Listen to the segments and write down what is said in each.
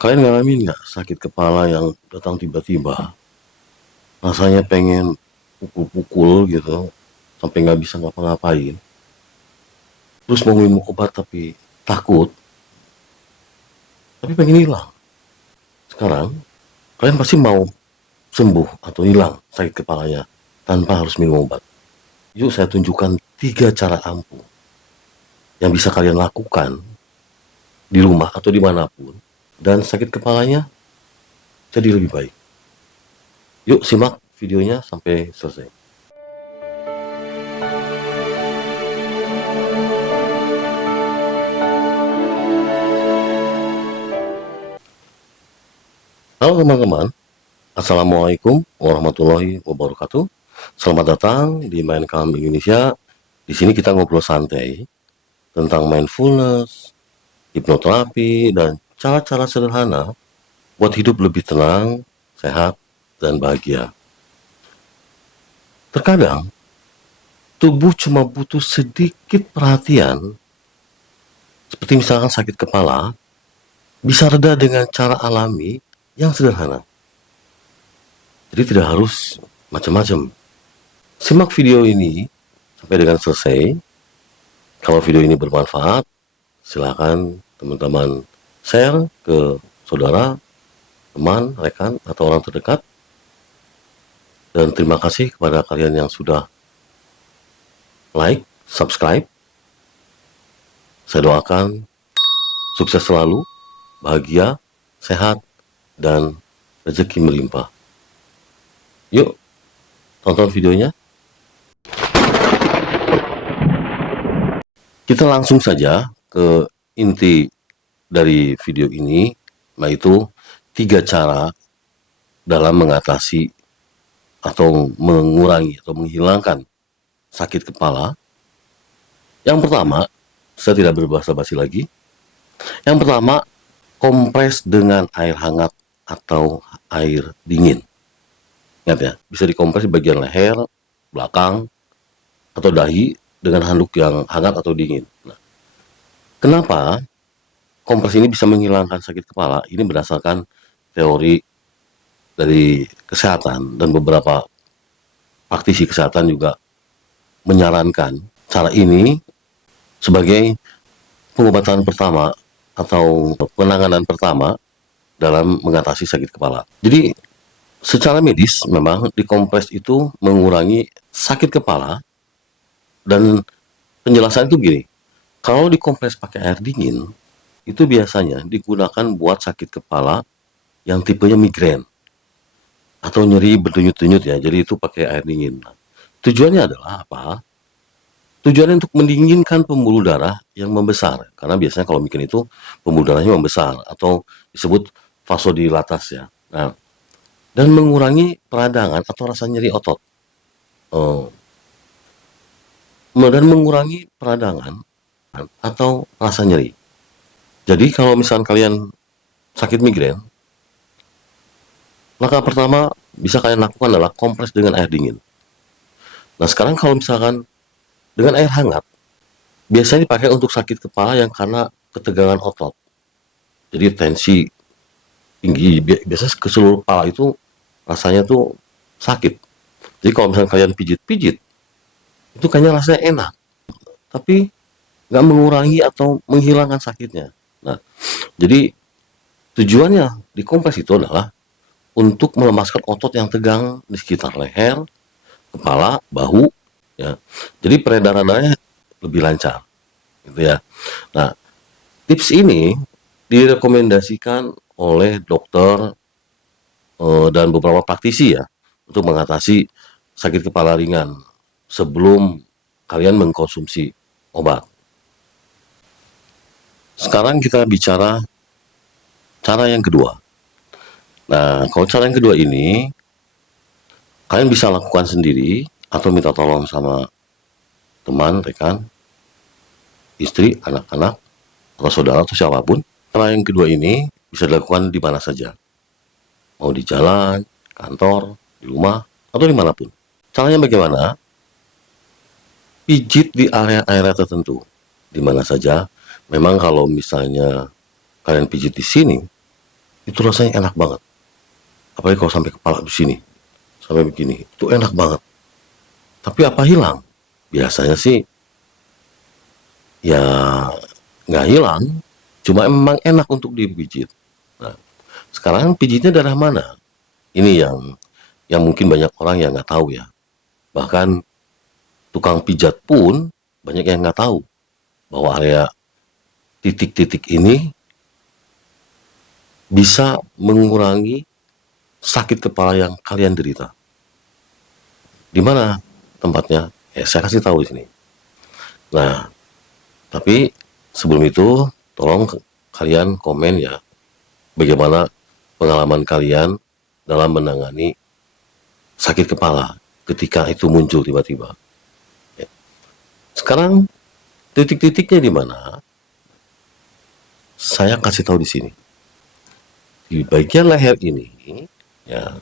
Kalian ngalamin nggak sakit kepala yang datang tiba-tiba? Rasanya pengen pukul-pukul gitu, sampai nggak bisa ngapa-ngapain. Terus mau minum obat tapi takut, tapi pengen hilang. Sekarang, kalian pasti mau sembuh atau hilang sakit kepalanya tanpa harus minum obat. Yuk saya tunjukkan 3 cara ampuh yang bisa kalian lakukan di rumah atau dimanapun, dan sakit kepalanya jadi lebih baik. Yuk simak videonya sampai selesai. Halo teman-teman, Assalamualaikum warahmatullahi wabarakatuh. Selamat datang di Mindcalm Indonesia. Di sini kita ngobrol santai tentang mindfulness, hipnoterapi, dan cara-cara sederhana buat hidup lebih tenang, sehat, dan bahagia. Terkadang, tubuh cuma butuh sedikit perhatian, seperti misalkan sakit kepala, bisa reda dengan cara alami yang sederhana. Jadi tidak harus macam-macam. Simak video ini sampai dengan selesai. Kalau video ini bermanfaat, silakan teman-teman share ke saudara, teman, rekan, atau orang terdekat. Dan terima kasih kepada kalian yang sudah like, subscribe. Saya doakan sukses selalu, bahagia, sehat, dan rezeki melimpah. Yuk, tonton videonya. Kita langsung saja ke inti dari video ini, yaitu 3 cara dalam mengatasi atau mengurangi atau menghilangkan sakit kepala. Yang pertama, saya tidak berbahasa-basi lagi. Yang pertama, kompres dengan air hangat atau air dingin. Ingat ya, bisa dikompres di bagian leher, belakang, atau dahi dengan handuk yang hangat atau dingin. Nah, kenapa kompres ini bisa menghilangkan sakit kepala? Ini berdasarkan teori dari kesehatan, dan beberapa praktisi kesehatan juga menyarankan cara ini sebagai pengobatan pertama atau penanganan pertama dalam mengatasi sakit kepala. Jadi secara medis memang dikompres itu mengurangi sakit kepala, dan penjelasan itu gini, kalau dikompres pakai air dingin itu biasanya digunakan buat sakit kepala yang tipenya migrain atau nyeri berdenyut-denyut ya, jadi itu pakai air dingin. Nah, tujuannya adalah apa? Tujuannya untuk mendinginkan pembuluh darah yang membesar, karena biasanya kalau migrain itu pembuluh darahnya membesar atau disebut vasodilatas ya. Nah, dan mengurangi peradangan atau rasa nyeri otot. Dan mengurangi peradangan atau rasa nyeri. Jadi kalau misalkan kalian sakit migrain, langkah pertama bisa kalian lakukan adalah kompres dengan air dingin. Nah sekarang kalau misalkan dengan air hangat, biasanya dipakai untuk sakit kepala yang karena ketegangan otot. Jadi tensi tinggi, biasanya ke seluruh kepala itu rasanya tuh sakit. Jadi kalau misalkan kalian pijit-pijit, itu kayaknya rasanya enak, tapi nggak mengurangi atau menghilangkan sakitnya. Nah, jadi tujuannya dikompres itu adalah untuk melemaskan otot yang tegang di sekitar leher, kepala, bahu, ya. Jadi peredaran darahnya lebih lancar, gitu ya. Nah, tips ini direkomendasikan oleh dokter dan beberapa praktisi ya untuk mengatasi sakit kepala ringan sebelum kalian mengkonsumsi obat. Sekarang kita bicara cara yang kedua. Nah, kalau cara yang kedua ini kalian bisa lakukan sendiri atau minta tolong sama teman, rekan, istri, anak-anak, atau saudara atau siapapun. Cara yang kedua ini bisa dilakukan di mana saja. Mau di jalan, kantor, di rumah, atau dimanapun. Caranya bagaimana? Pijit di area-area tertentu, di mana saja. Memang kalau misalnya kalian pijit di sini, itu rasanya enak banget. Apalagi kalau sampai kepala di sini, sampai begini, itu enak banget. Tapi apa hilang? Biasanya sih ya nggak hilang, cuma memang enak untuk dipijit. Nah, sekarang pijitnya daerah mana? Ini yang mungkin banyak orang yang nggak tahu ya. Bahkan tukang pijat pun banyak yang nggak tahu bahwa area titik-titik ini bisa mengurangi sakit kepala yang kalian derita. Di mana tempatnya? Saya kasih tahu di sini. Nah, tapi sebelum itu tolong kalian komen ya bagaimana pengalaman kalian dalam menangani sakit kepala ketika itu muncul tiba-tiba. Ya. Sekarang titik-titiknya di mana? Saya kasih tahu di sini. Di bagian leher ini, ya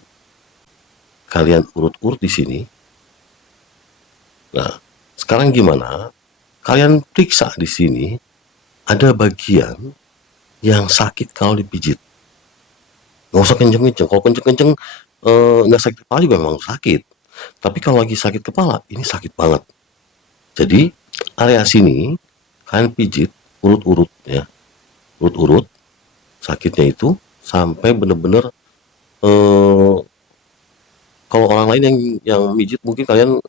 kalian urut-urut di sini. Nah, sekarang gimana? Kalian periksa di sini ada bagian yang sakit kalau dipijit. Nggak usah kenceng-kenceng. Kalau kenceng-kenceng nggak sakit kepala juga memang sakit. Tapi kalau lagi sakit kepala, ini sakit banget. Jadi area sini kalian pijit urut-urut ya, urut-urut sakitnya itu sampai bener-bener eh, kalau orang lain yang mijit mungkin kalian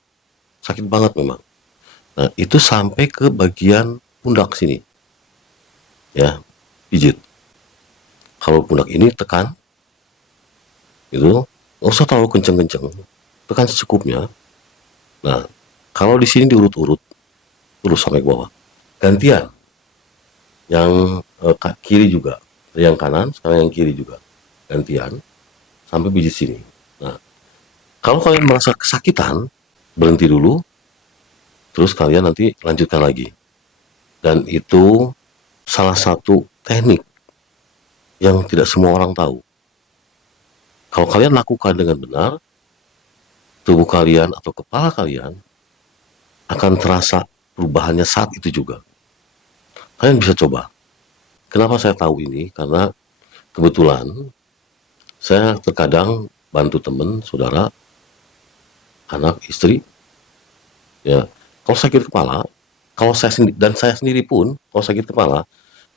sakit banget memang. Nah itu sampai ke bagian pundak sini ya, pijit. Kalau pundak ini tekan itu nggak usah terlalu kenceng-kenceng, tekan secukupnya. Nah kalau di sini diurut-urut terus sampai ke bawah, gantian yang kiri juga, yang kanan sekarang yang kiri juga gantian sampai pijit sini. Nah kalau kalian merasa kesakitan, berhenti dulu, terus kalian nanti lanjutkan lagi. Dan itu salah satu teknik yang tidak semua orang tahu. Kalau kalian lakukan dengan benar, tubuh kalian atau kepala kalian akan terasa perubahannya saat itu juga. Kalian bisa coba. Kenapa saya tahu ini? Karena kebetulan saya terkadang bantu teman, saudara, anak, istri, ya. Kalau sakit kepala, kalau saya sendiri dan saya sendiri pun, kalau sakit kepala,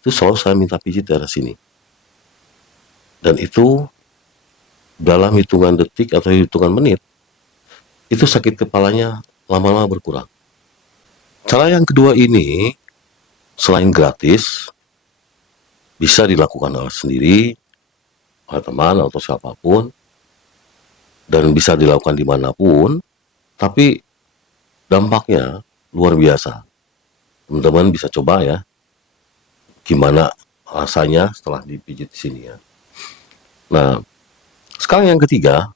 itu selalu saya minta pijit dari sini. Dan itu dalam hitungan detik atau hitungan menit, itu sakit kepalanya lama-lama berkurang. Cara yang kedua ini, selain gratis, bisa dilakukan oleh sendiri, oleh teman atau siapapun, dan bisa dilakukan dimanapun, tapi dampaknya luar biasa. Teman-teman bisa coba ya, gimana rasanya setelah dipijit di sini ya. Nah, sekarang yang ketiga,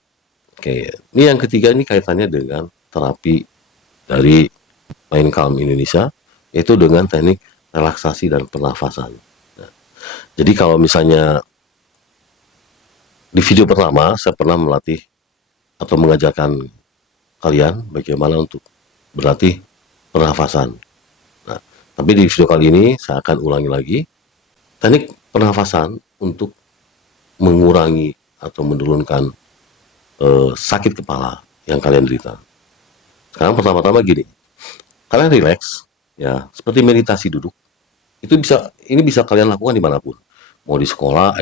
oke, ini yang ketiga ini kaitannya dengan terapi dari Mind Calm Indonesia, yaitu dengan teknik relaksasi dan pernafasan. Nah, jadi kalau misalnya di video pertama saya pernah melatih atau mengajarkan kalian bagaimana untuk berlatih pernafasan. Nah, tapi di video kali ini saya akan ulangi lagi teknik pernafasan untuk mengurangi atau menurunkan sakit kepala yang kalian derita. Sekarang pertama-tama gini, kalian relax, ya seperti meditasi duduk. Ini bisa kalian lakukan dimanapun. Mau di sekolah,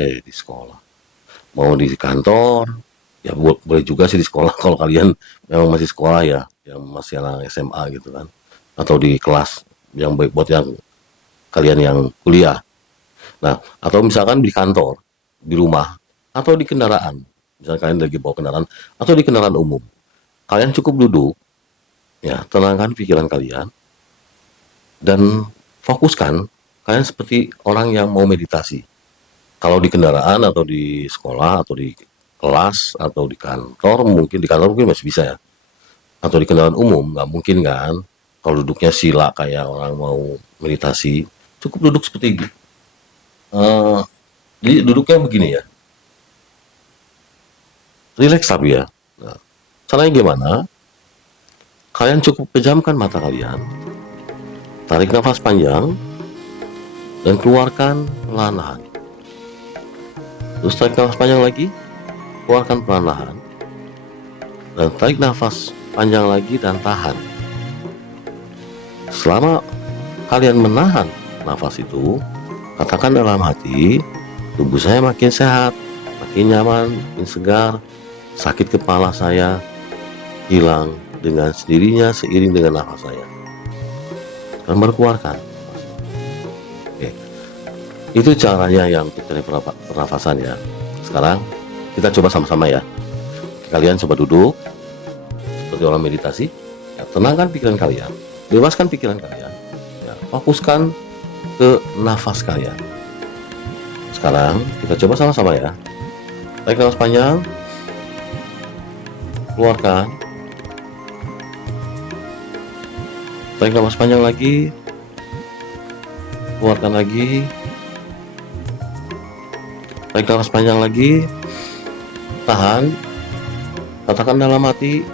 mau di kantor, ya boleh juga sih di sekolah kalau kalian memang masih sekolah ya, yang masih anak SMA gitu kan, atau di kelas yang baik buat yang kalian yang kuliah. Nah, atau misalkan di kantor, di rumah, atau di kendaraan. Misalkan kalian lagi bawa kendaraan, atau di kendaraan umum. Kalian cukup duduk, ya, tenangkan pikiran kalian, dan fokuskan kalian seperti orang yang mau meditasi. Kalau di kendaraan, atau di sekolah, atau di kelas, atau di kantor, mungkin di kantor mungkin masih bisa ya. Atau di kendaraan umum, nggak mungkin kan. Kalau duduknya sila kayak orang mau meditasi, cukup duduk seperti uh, jadi duduknya begini ya, rileks tapi ya. Nah, caranya gimana? Kalian cukup pejamkan mata kalian, tarik nafas panjang, dan keluarkan perlahan-lahan. Terus tarik nafas panjang lagi, keluarkan perlahan-lahan, dan tarik nafas panjang lagi dan tahan. Selama kalian menahan nafas itu, katakan dalam hati, tubuh saya makin sehat, makin nyaman, makin segar, sakit kepala saya hilang dengan sendirinya seiring dengan nafas saya. Dan berkeluarkan. Oke. Itu caranya yang untuk teknik pernafasan ya. Sekarang kita coba sama-sama ya. Kalian coba duduk seperti orang meditasi. Ya, tenangkan pikiran kalian, bebaskan pikiran kalian. Ya, fokuskan ke nafas kalian. Sekarang kita coba sama-sama ya. Tarik nafas panjang, keluarkan. Tarik nafas panjang lagi, keluarkan lagi. Tarik nafas panjang lagi, tahan. Katakan dalam hati,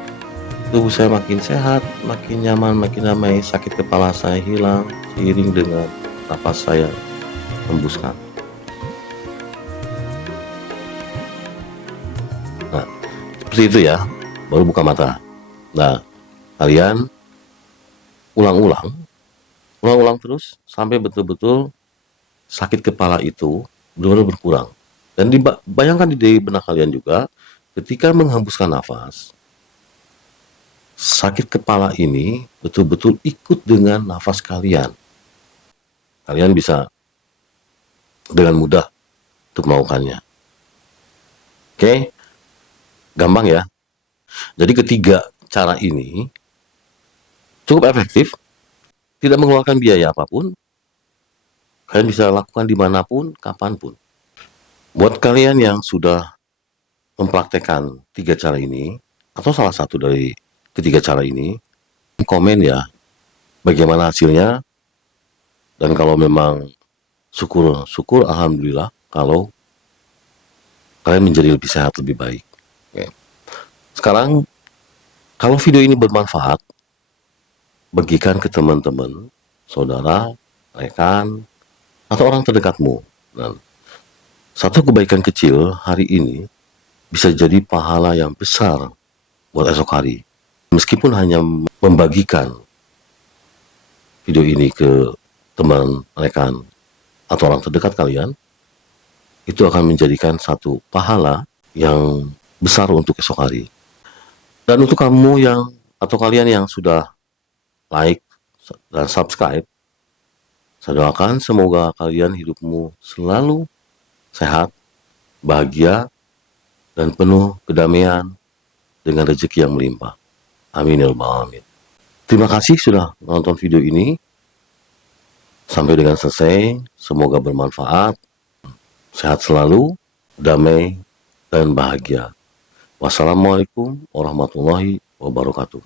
tubuh saya makin sehat, makin nyaman, makin damai, sakit kepala saya hilang seiring dengan napas saya hembuskan. Nah, seperti itu ya, baru buka mata. Nah, kalian ulang-ulang terus sampai betul-betul sakit kepala itu benar-benar berkurang. Dan bayangkan di benak kalian juga, ketika menghembuskan nafas, sakit kepala ini betul-betul ikut dengan nafas kalian. Kalian bisa dengan mudah untuk melakukannya. Oke, gampang ya. Jadi ketiga cara ini cukup efektif, tidak mengeluarkan biaya apapun. Kalian bisa lakukan dimanapun, kapanpun. Buat kalian yang sudah mempraktekkan 3 cara ini, atau salah satu dari ketiga cara ini, komen ya bagaimana hasilnya. Dan kalau memang syukur alhamdulillah kalau kalian menjadi lebih sehat, lebih baik. Oke. Sekarang kalau video ini bermanfaat, bagikan ke teman-teman, saudara, rekan, atau orang terdekatmu. Dan satu kebaikan kecil hari ini bisa jadi pahala yang besar buat esok hari. Meskipun hanya membagikan video ini ke teman, rekan, atau orang terdekat kalian, itu akan menjadikan satu pahala yang besar untuk esok hari. Dan untuk kamu yang, atau kalian yang sudah like dan subscribe, saya doakan semoga kalian hidupmu selalu sehat, bahagia, dan penuh kedamaian dengan rezeki yang melimpah. Amin ya rabbal alamin. Terima kasih sudah menonton video ini. Sampai dengan selesai, semoga bermanfaat. Sehat selalu, damai, dan bahagia. Wassalamualaikum warahmatullahi wabarakatuh.